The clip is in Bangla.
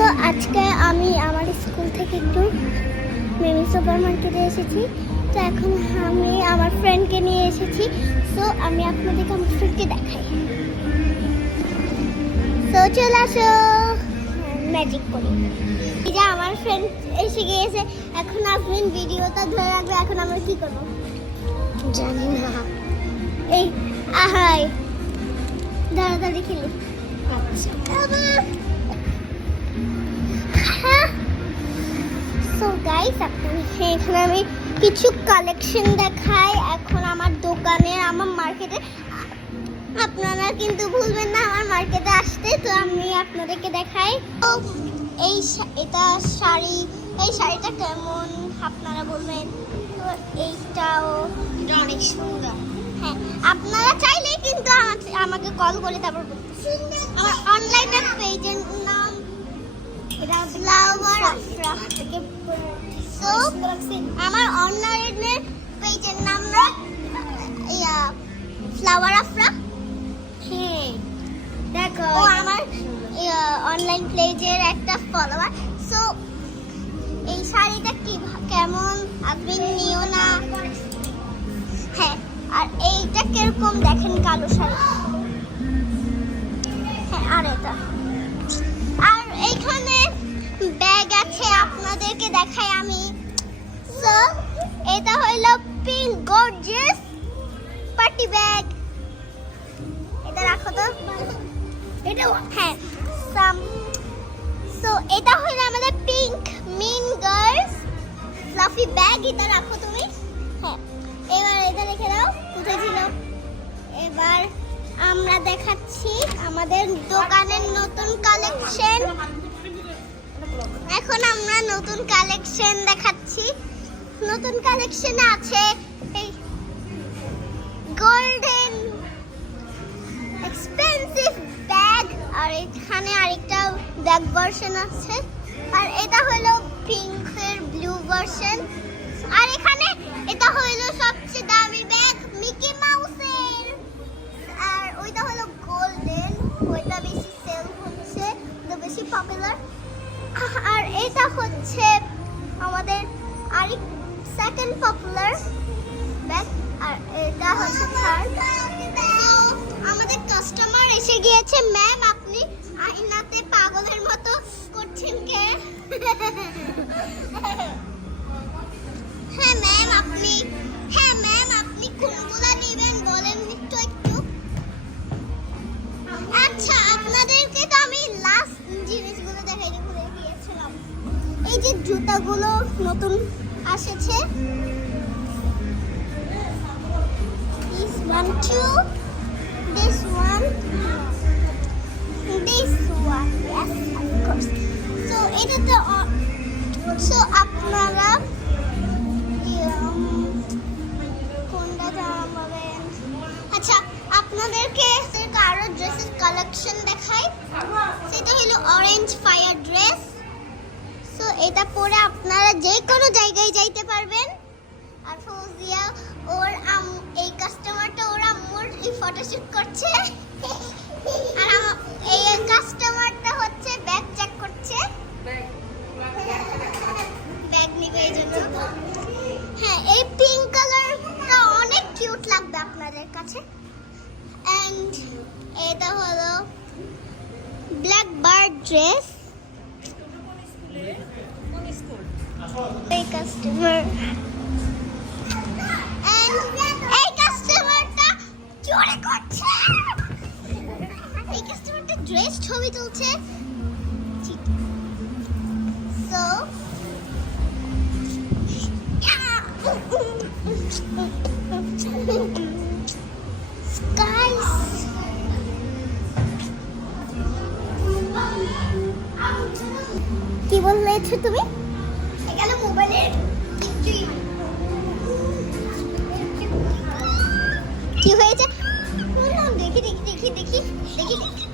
সো আজকে আমি আমার স্কুল থেকে একটু মিমি সুপার মার্কেটে এসেছি। তো এখন আমি আমার ফ্রেন্ডকে নিয়ে এসেছি। সো আমি আপনাদেরকে আমার ফ্রেন্ডকে দেখাই। সো চলে আসো, ম্যাজিক করি। এই যে আমার ফ্রেন্ড এসে গিয়েছে। এখন আপনি ভিডিওটা ধরে রাখবে। এখন আমরা কি করবো জানি না। এই আহাই দাঁড়াতাড়ি খেলি। আচ্ছা সো গাইস, এখানে আমি কিছু কালেকশন দেখাই এখন আমার দোকানে, আমার মার্কেটে। আপনারা কিন্তু ভুলবেন না আমার মার্কেটে আসতে। তো আমি আপনাদেরকে দেখাই। তো এটা শাড়ি, এই শাড়িটা কেমন আপনারা বলবেন। তো এইটাও অনেক সুন্দর। হ্যাঁ, আপনারা চাইলে কিন্তু আমাকে কল করে তারপর আমার অনলাইনে পেজের নাম ফ্লাওয়ার আফরা। তো আমার অনলাইনে পেজের নাম ফ্লাওয়ার আফরা। হ্যাঁ দেখো, ও আমার অনলাইন পেজের একটা ফলোয়ার। সো এই শাড়িটা কেমন আপনি নিও না। হ্যাঁ, আর এইটা কিরকম দেখেন, কালো শাড়ি। হ্যাঁ, আর এটা, আর এইখানে ব্যাগ আছে আপনাদেরকে দেখাই আমি। সো এটা হলো পিঙ্ক গর্জিয়াস পার্টি ব্যাগ। এটা রাখো তো, এটা হ্যাঁ সো এটা হলো আমাদের পিঙ্ক মিন গার্লস ফ্লাফি ব্যাগ। এটা রাখো তুমি। হ্যাঁ, এবার এটা রেখে দাও। কোথায় ছিল? এবার আমরা দেখাচ্ছি আমাদের দোকানের নতুন কালেকশন। এখন আমরা নতুন কালেকশন দেখাচ্ছি। নতুন কালেকশনে আছে এই গোল্ডেন এক্সপেন্সিভ ব্যাগ, আর এখানে আরেকটা ব্যাগ ভার্সন আছে। আর এটা হলো পিঙ্কের ব্লু ভার্সন। আর এখানে এটা হলো সবচেয়ে দামি ব্যাগ মিকি মাউসের। আর ওইটা হলো গোল্ডেন, ওইটা বেশি সেল হচ্ছে, তো বেশি পপুলার। আর এটা হচ্ছে আমাদের আরেক সেকেন্ড পপুলার ব্যাগ, আর এটা হচ্ছে থার্ড। আমাদের কাস্টমার এসে গিয়েছে। ম্যাম, আপনি আয়নাতে পাগলের মতো করছেন কে? হ্যাঁ ম্যাম, আপনি কোনগুলা নেবেন বলেন একটু। আচ্ছা, আপনাদেরকে তো আমি লাস্ট জিনিসগুলো দেখাই ভুলে গিয়েছিলাম। এই যে জুতাগুলো নতুন এসেছে, this one too, this one, yes of course. So এটা তো আপনারা কোনটা জানাবেন? আচ্ছা, আপনাদেরকে আরো ড্রেসের কালেকশন দেখাই। সেটা হলো অরেঞ্জ ফায়ার ড্রেস। সো এটা পরে আপনারা যে কোনো জায়গায় যাইতে পারবেন। আর ফৌজিয়া ওর এই কাস্টমারটা ওর আম্মুর ফটোশুট করছে। আর এই কাস্টমারটা হচ্ছে ব্যাগ চেক করছে, ব্যাগ নিবে এই জন্য। হ্যাঁ, এই পিঙ্ক কালারটা অনেক কিউট লাগবে আপনাদের কাছে। এন্ড এটা হলো ব্ল্যাক বার্ড ড্রেস। এই কাস্টমার, এই কাস্টমারটা চুরি করছে। এই কাস্টমারটা ড্রেস ছবি তুলছে। সো কি বলছো তুমি? এখানে মোবাইলের কি হয়েছে? দেখি